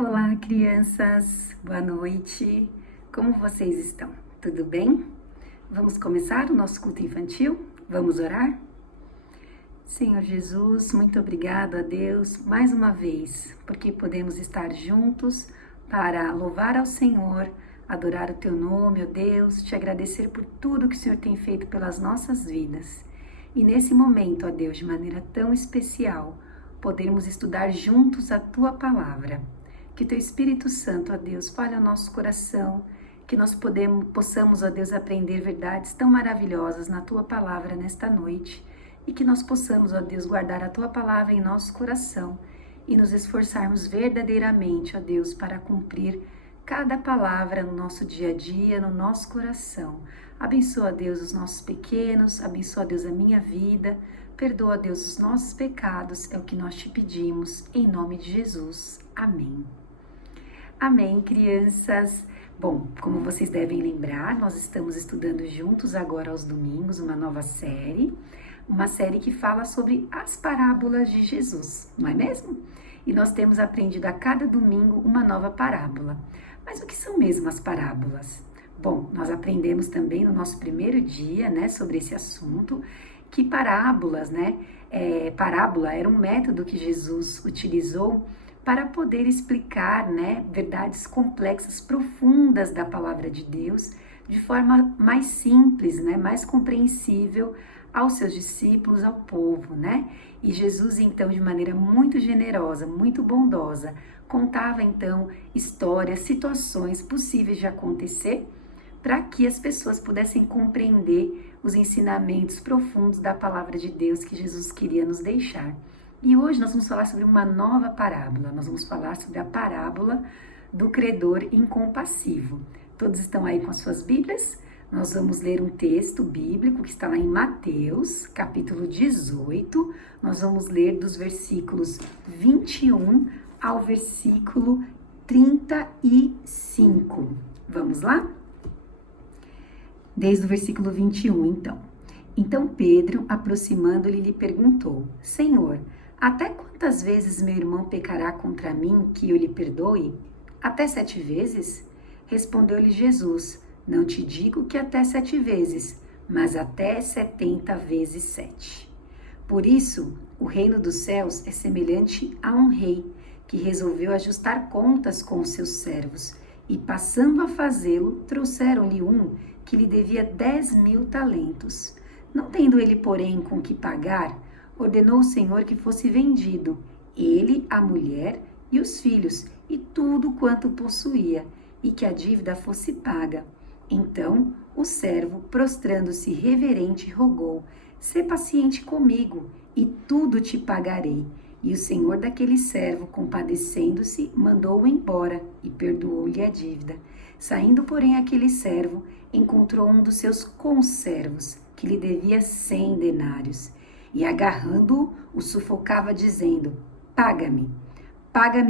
Olá, crianças! Boa noite! Como vocês estão? Tudo bem? Vamos começar o nosso culto infantil? Vamos orar? Senhor Jesus, muito obrigado a Deus mais uma vez, porque podemos estar juntos para louvar ao Senhor, adorar o Teu nome, ó Deus, te agradecer por tudo que o Senhor tem feito pelas nossas vidas. E nesse momento, ó Deus, de maneira tão especial, podermos estudar juntos a Tua Palavra. Que Teu Espírito Santo, ó Deus, fale ao nosso coração, que nós possamos, ó Deus, aprender verdades tão maravilhosas na Tua Palavra nesta noite e que nós possamos, ó Deus, guardar a Tua Palavra em nosso coração e nos esforçarmos verdadeiramente, ó Deus, para cumprir cada palavra no nosso dia a dia, no nosso coração. Abençoa, Deus, os nossos pequenos, abençoa, Deus, a minha vida, perdoa, Deus, os nossos pecados, é o que nós te pedimos, em nome de Jesus. Amém. Amém, crianças! Bom, como vocês devem lembrar, nós estamos estudando juntos agora aos domingos uma nova série, uma série que fala sobre as parábolas de Jesus, não é mesmo? E nós temos aprendido a cada domingo uma nova parábola. Mas o que são mesmo as parábolas? Bom, nós aprendemos também no nosso primeiro dia, né, sobre esse assunto, que parábolas, parábola era um método que Jesus utilizou para poder explicar, verdades complexas, profundas da palavra de Deus, de forma mais simples, mais compreensível aos seus discípulos, ao povo, E Jesus, então, de maneira muito generosa, muito bondosa, contava, então, histórias, situações possíveis de acontecer, para que as pessoas pudessem compreender os ensinamentos profundos da palavra de Deus que Jesus queria nos deixar. E hoje nós vamos falar sobre uma nova parábola, nós vamos falar sobre a parábola do credor incompassivo. Todos estão aí com as suas Bíblias? Nós vamos ler um texto bíblico que está lá em Mateus, capítulo 18. Nós vamos ler dos versículos 21 ao versículo 35. Vamos lá? Desde o versículo 21, então. Então Pedro, aproximando-lhe, lhe perguntou: Senhor, até quantas vezes meu irmão pecará contra mim que eu lhe perdoe? Até 7 vezes? Respondeu-lhe Jesus: Não te digo que até 7 vezes, mas até 70 vezes 7. Por isso, o reino dos céus é semelhante a um rei que resolveu ajustar contas com os seus servos, e passando a fazê-lo, trouxeram-lhe um que lhe devia 10.000 talentos. Não tendo ele, porém, com que pagar, ordenou o Senhor que fosse vendido, ele, a mulher e os filhos, e tudo quanto possuía, e que a dívida fosse paga. Então o servo, prostrando-se reverente, rogou: Sê paciente comigo, e tudo te pagarei. E o senhor daquele servo, compadecendo-se, mandou-o embora e perdoou-lhe a dívida. Saindo, porém, aquele servo, encontrou um dos seus conservos, que lhe devia 100 denários, e agarrando-o, o sufocava, dizendo: paga-me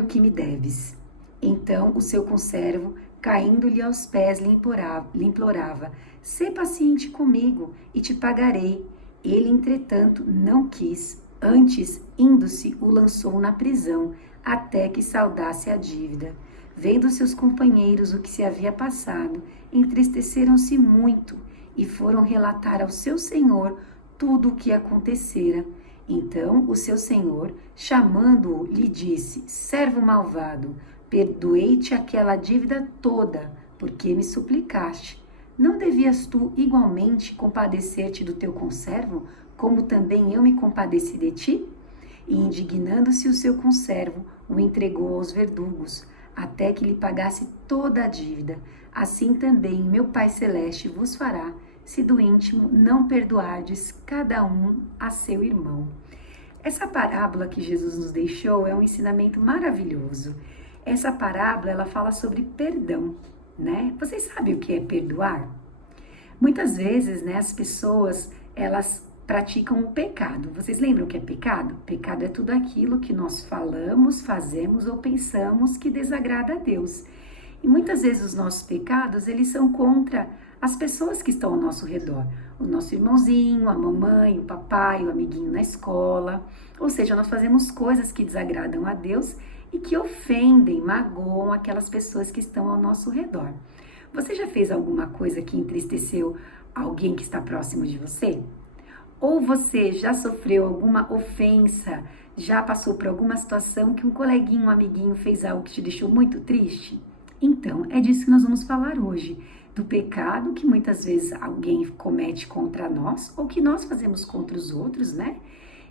o que me deves. Então o seu conservo, caindo-lhe aos pés, lhe implorava: Sê paciente comigo, e te pagarei. Ele, entretanto, não quis. Antes, indo-se, o lançou na prisão, até que saldasse a dívida. Vendo seus companheiros o que se havia passado, entristeceram-se muito e foram relatar ao seu senhor tudo o que acontecera. Então o seu senhor, chamando-o, lhe disse: Servo malvado, perdoei-te aquela dívida toda, porque me suplicaste. Não devias tu igualmente compadecer-te do teu conservo, como também eu me compadeci de ti? E indignando-se o seu conservo, o entregou aos verdugos, até que lhe pagasse toda a dívida. Assim também meu Pai Celeste vos fará, se do íntimo não perdoardes cada um a seu irmão. Essa parábola que Jesus nos deixou é um ensinamento maravilhoso. Essa parábola, ela fala sobre perdão, Vocês sabem o que é perdoar? Muitas vezes, as pessoas, elas praticam o pecado. Vocês lembram o que é pecado? Pecado é tudo aquilo que nós falamos, fazemos ou pensamos que desagrada a Deus. E muitas vezes os nossos pecados, eles são contra as pessoas que estão ao nosso redor. O nosso irmãozinho, a mamãe, o papai, o amiguinho na escola. Ou seja, nós fazemos coisas que desagradam a Deus e que ofendem, magoam aquelas pessoas que estão ao nosso redor. Você já fez alguma coisa que entristeceu alguém que está próximo de você? Ou você já sofreu alguma ofensa, já passou por alguma situação que um coleguinho, um amiguinho fez algo que te deixou muito triste? Então, é disso que nós vamos falar hoje, do pecado que muitas vezes alguém comete contra nós ou que nós fazemos contra os outros, né?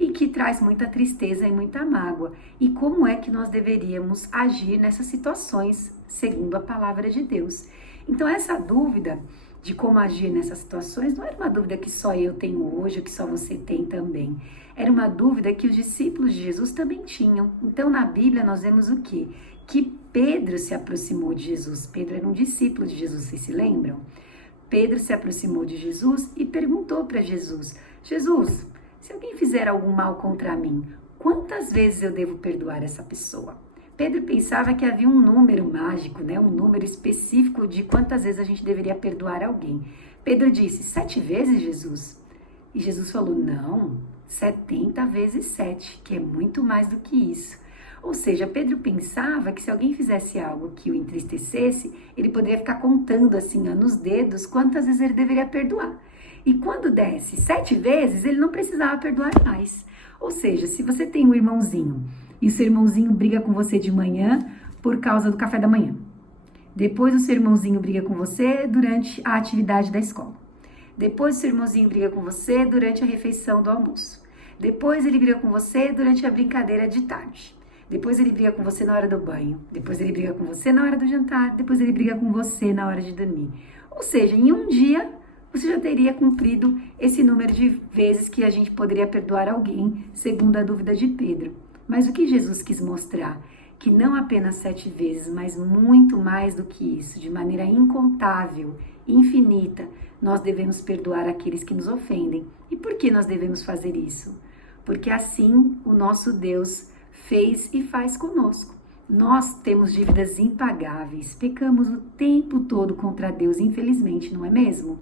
E que traz muita tristeza e muita mágoa. E como é que nós deveríamos agir nessas situações, segundo a palavra de Deus? Então, essa dúvida de como agir nessas situações não era uma dúvida que só eu tenho hoje, ou que só você tem também. Era uma dúvida que os discípulos de Jesus também tinham. Então, na Bíblia, nós vemos o quê? Que Pedro se aproximou de Jesus. Pedro era um discípulo de Jesus, vocês se lembram? Pedro se aproximou de Jesus e perguntou para Jesus: Jesus, se alguém fizer algum mal contra mim, quantas vezes eu devo perdoar essa pessoa? Pedro pensava que havia um número mágico, né? Um número específico de quantas vezes a gente deveria perdoar alguém. Pedro disse: 7 vezes, Jesus? E Jesus falou: não, 70 vezes 7, que é muito mais do que isso. Ou seja, Pedro pensava que se alguém fizesse algo que o entristecesse, ele poderia ficar contando assim, ó, nos dedos, quantas vezes ele deveria perdoar. E quando desse 7 vezes, ele não precisava perdoar mais. Ou seja, se você tem um irmãozinho e o seu irmãozinho briga com você de manhã por causa do café da manhã. Depois o seu irmãozinho briga com você durante a atividade da escola. Depois o seu irmãozinho briga com você durante a refeição do almoço. Depois ele briga com você durante a brincadeira de tarde. Depois ele briga com você na hora do banho. Depois ele briga com você na hora do jantar. Depois ele briga com você na hora de dormir. Ou seja, em um dia você já teria cumprido esse número de vezes que a gente poderia perdoar alguém, segundo a dúvida de Pedro. Mas o que Jesus quis mostrar? Que não apenas 7 vezes, mas muito mais do que isso, de maneira incontável, infinita, nós devemos perdoar aqueles que nos ofendem. E por que nós devemos fazer isso? Porque assim o nosso Deus fez e faz conosco. Nós temos dívidas impagáveis, pecamos o tempo todo contra Deus, infelizmente, não é mesmo?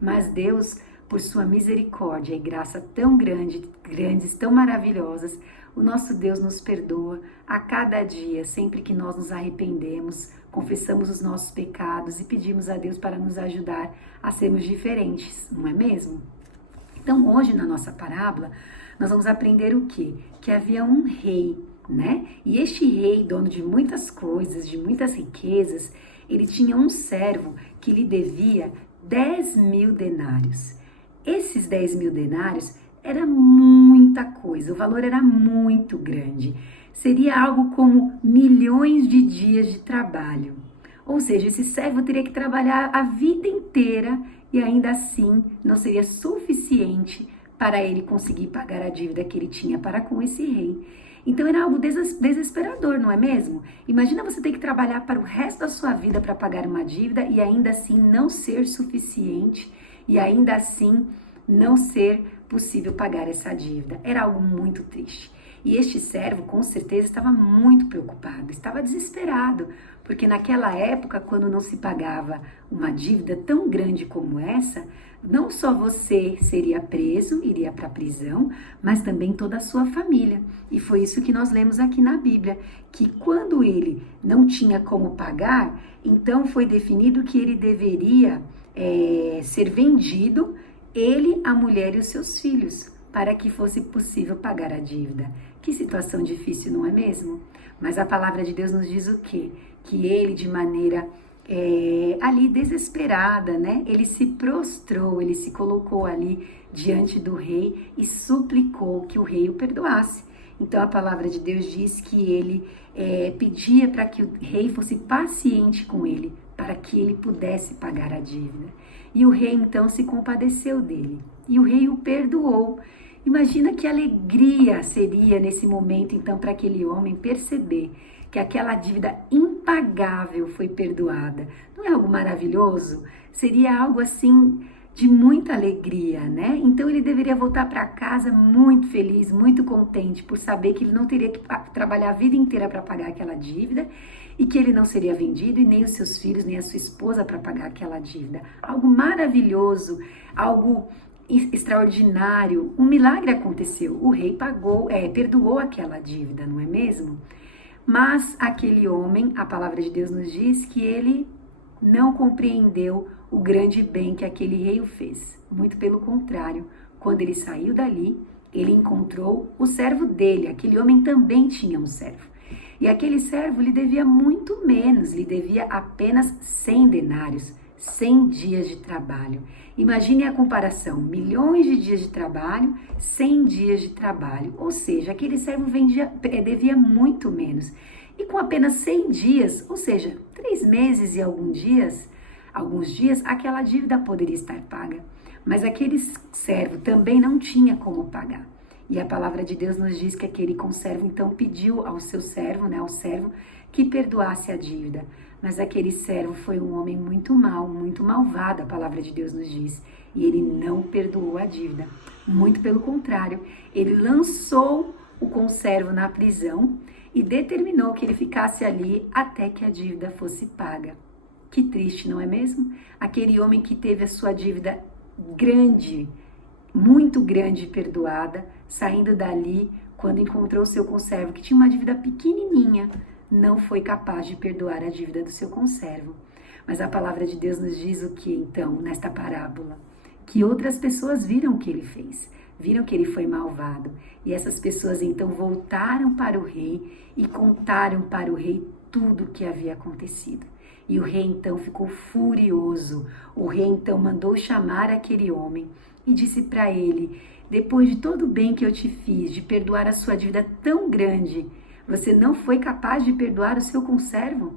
Mas Deus, por sua misericórdia e graça tão grandes, tão maravilhosas, o nosso Deus nos perdoa a cada dia, sempre que nós nos arrependemos, confessamos os nossos pecados e pedimos a Deus para nos ajudar a sermos diferentes, não é mesmo? Então, hoje na nossa parábola, nós vamos aprender o quê? Que havia um rei, né? E este rei, dono de muitas coisas, de muitas riquezas, ele tinha um servo que lhe devia 10.000 denários. Esses 10.000 denários era muita coisa, o valor era muito grande. Seria algo como milhões de dias de trabalho. Ou seja, esse servo teria que trabalhar a vida inteira e ainda assim não seria suficiente para ele conseguir pagar a dívida que ele tinha para com esse rei. Então era algo desesperador, não é mesmo? Imagina você ter que trabalhar para o resto da sua vida para pagar uma dívida e ainda assim não ser suficiente e ainda assim não ser possível pagar essa dívida. Era algo muito triste. E este servo, com certeza, estava muito preocupado, estava desesperado, porque naquela época, quando não se pagava uma dívida tão grande como essa, não só você seria preso, iria para a prisão, mas também toda a sua família. E foi isso que nós lemos aqui na Bíblia, que quando ele não tinha como pagar, então foi definido que ele deveria ser vendido, ele, a mulher e os seus filhos, para que fosse possível pagar a dívida. Que situação difícil, não é mesmo? Mas a palavra de Deus nos diz o quê? Que ele, de maneira ali desesperada, né? Ele se prostrou, ele se colocou ali diante do rei e suplicou que o rei o perdoasse. Então a palavra de Deus diz que ele pedia para que o rei fosse paciente com ele, para que ele pudesse pagar a dívida. E o rei então se compadeceu dele, e o rei o perdoou. Imagina que alegria seria nesse momento então para aquele homem perceber que aquela dívida impagável foi perdoada. Não é algo maravilhoso? Seria algo assim de muita alegria, né? Então ele deveria voltar para casa muito feliz, muito contente por saber que ele não teria que trabalhar a vida inteira para pagar aquela dívida e que ele não seria vendido e nem os seus filhos, nem a sua esposa para pagar aquela dívida. Algo maravilhoso, algo extraordinário. Um milagre aconteceu. O rei perdoou aquela dívida, não é mesmo? Mas aquele homem, a palavra de Deus nos diz que ele não compreendeu o grande bem que aquele rei o fez. Muito pelo contrário, quando ele saiu dali, ele encontrou o servo dele. Aquele homem também tinha um servo. E aquele servo lhe devia muito menos, lhe devia apenas 100 denários, 100 dias de trabalho. Imagine a comparação, milhões de dias de trabalho, 100 dias de trabalho. Ou seja, aquele servo devia muito menos. E com apenas 100 dias, ou seja, 3 meses e alguns dias, aquela dívida poderia estar paga. Mas aquele servo também não tinha como pagar. E a palavra de Deus nos diz que aquele conservo então pediu ao seu servo, ao servo, que perdoasse a dívida. Mas aquele servo foi um homem muito mau, muito malvado, a palavra de Deus nos diz. E ele não perdoou a dívida. Muito pelo contrário, ele lançou o conservo na prisão e determinou que ele ficasse ali até que a dívida fosse paga. Que triste, não é mesmo? Aquele homem que teve a sua dívida grande, muito grande, perdoada, saindo dali, quando encontrou o seu conservo, que tinha uma dívida pequenininha, não foi capaz de perdoar a dívida do seu conservo. Mas a palavra de Deus nos diz o que, então, nesta parábola? Que outras pessoas viram o que ele fez, viram que ele foi malvado. E essas pessoas, então, voltaram para o rei e contaram para o rei tudo o que havia acontecido. E o rei, então, ficou furioso. O rei, então, mandou chamar aquele homem e disse para ele: depois de todo o bem que eu te fiz, de perdoar a sua dívida tão grande, você não foi capaz de perdoar o seu conservo?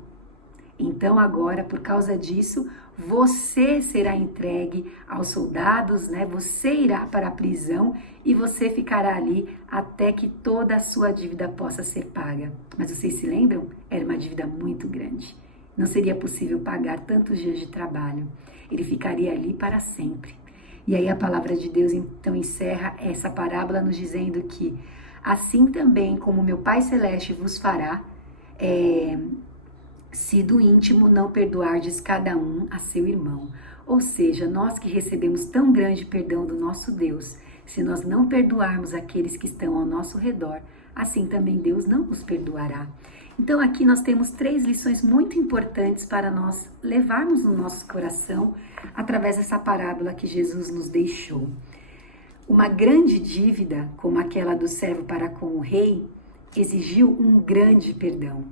Então agora, por causa disso, você será entregue aos soldados, Você irá para a prisão e você ficará ali até que toda a sua dívida possa ser paga. Mas vocês se lembram? Era uma dívida muito grande. Não seria possível pagar tantos dias de trabalho. Ele ficaria ali para sempre. E aí a palavra de Deus então encerra essa parábola nos dizendo que assim também como meu Pai Celeste vos fará, se do íntimo não perdoardes cada um a seu irmão. Ou seja, nós que recebemos tão grande perdão do nosso Deus, se nós não perdoarmos aqueles que estão ao nosso redor, assim também Deus não nos perdoará. Então aqui nós temos 3 lições muito importantes para nós levarmos no nosso coração através dessa parábola que Jesus nos deixou. Uma grande dívida, como aquela do servo para com o rei, exigiu um grande perdão.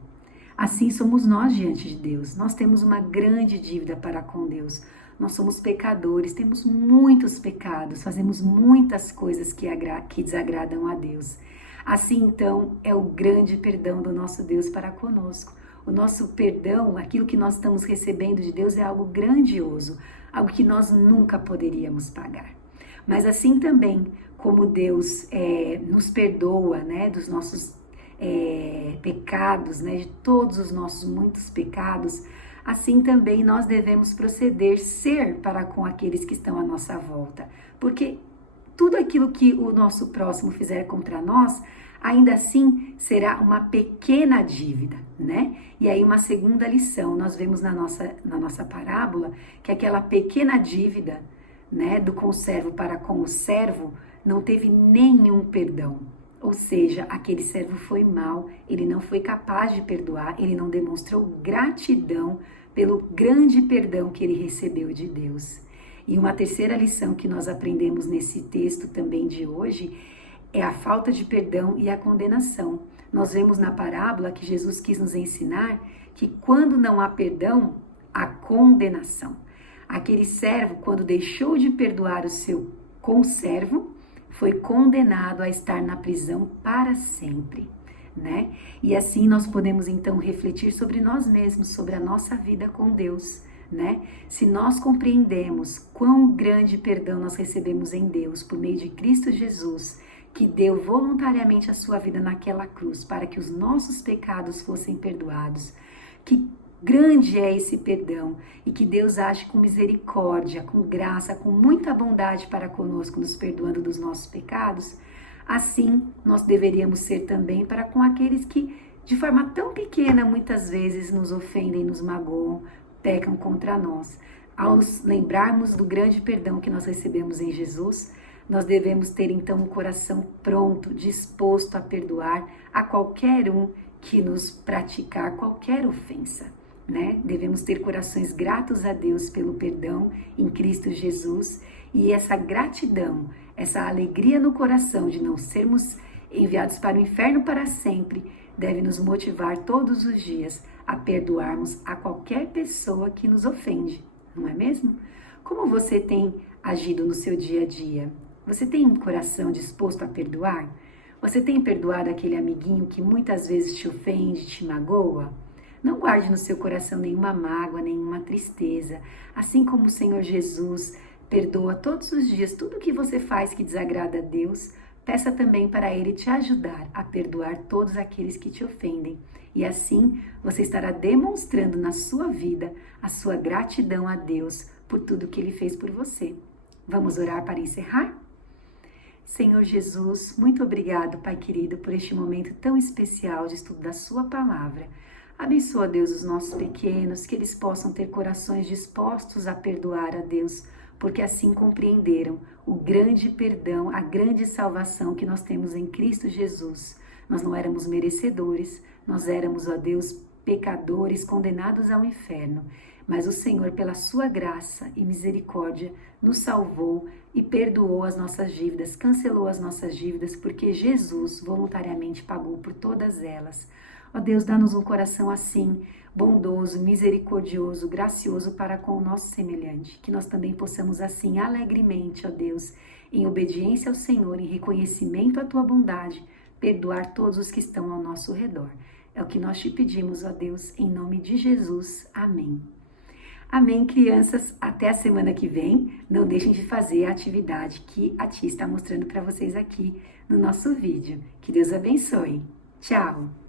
Assim somos nós diante de Deus. Nós temos uma grande dívida para com Deus. Nós somos pecadores, temos muitos pecados, fazemos muitas coisas que desagradam a Deus. Assim, então, é o grande perdão do nosso Deus para conosco. O nosso perdão, aquilo que nós estamos recebendo de Deus é algo grandioso, algo que nós nunca poderíamos pagar. Mas assim também, como Deus nos perdoa, dos nossos pecados, de todos os nossos muitos pecados, assim também nós devemos proceder, ser para com aqueles que estão à nossa volta. Porque tudo aquilo que o nosso próximo fizer contra nós, ainda assim será uma pequena dívida, E aí uma segunda lição, nós vemos na nossa parábola que aquela pequena dívida, do conservo para com o servo, não teve nenhum perdão. Ou seja, aquele servo foi mau, ele não foi capaz de perdoar, ele não demonstrou gratidão pelo grande perdão que ele recebeu de Deus. E uma terceira lição que nós aprendemos nesse texto também de hoje é a falta de perdão e a condenação. Nós vemos na parábola que Jesus quis nos ensinar que quando não há perdão, há condenação. Aquele servo, quando deixou de perdoar o seu conservo, foi condenado a estar na prisão para sempre, E assim nós podemos então refletir sobre nós mesmos, sobre a nossa vida com Deus, Se nós compreendemos quão grande perdão nós recebemos em Deus por meio de Cristo Jesus, que deu voluntariamente a sua vida naquela cruz para que os nossos pecados fossem perdoados, que grande é esse perdão e que Deus age com misericórdia, com graça, com muita bondade para conosco, nos perdoando dos nossos pecados, assim nós deveríamos ser também para com aqueles que de forma tão pequena muitas vezes nos ofendem, nos magoam, pecam contra nós. Ao nos lembrarmos do grande perdão que nós recebemos em Jesus, nós devemos ter então um coração pronto, disposto a perdoar a qualquer um que nos praticar qualquer ofensa, né? Devemos ter corações gratos a Deus pelo perdão em Cristo Jesus, e essa gratidão, essa alegria no coração de não sermos enviados para o inferno para sempre, deve nos motivar todos os dias a perdoarmos a qualquer pessoa que nos ofende, não é mesmo? Como você tem agido no seu dia a dia? Você tem um coração disposto a perdoar? Você tem perdoado aquele amiguinho que muitas vezes te ofende, te magoa? Não guarde no seu coração nenhuma mágoa, nenhuma tristeza. Assim como o Senhor Jesus perdoa todos os dias tudo que você faz que desagrada a Deus, peça também para Ele te ajudar a perdoar todos aqueles que te ofendem. E assim você estará demonstrando na sua vida a sua gratidão a Deus por tudo que Ele fez por você. Vamos orar para encerrar? Senhor Jesus, muito obrigado, Pai querido, por este momento tão especial de estudo da Sua Palavra. Abençoa, Deus, os nossos pequenos, que eles possam ter corações dispostos a perdoar a Deus, porque assim compreenderam o grande perdão, a grande salvação que nós temos em Cristo Jesus. Nós não éramos merecedores, nós éramos, ó Deus, pecadores condenados ao inferno, mas o Senhor, pela sua graça e misericórdia, nos salvou e perdoou as nossas dívidas, cancelou as nossas dívidas, porque Jesus voluntariamente pagou por todas elas. Ó Deus, dá-nos um coração assim, bondoso, misericordioso, gracioso para com o nosso semelhante, que nós também possamos assim, alegremente, ó Deus, em obediência ao Senhor, em reconhecimento à Tua bondade, perdoar todos os que estão ao nosso redor. É o que nós te pedimos, ó Deus, em nome de Jesus. Amém. Amém, crianças. Até a semana que vem. Não deixem de fazer a atividade que a tia está mostrando para vocês aqui no nosso vídeo. Que Deus abençoe. Tchau!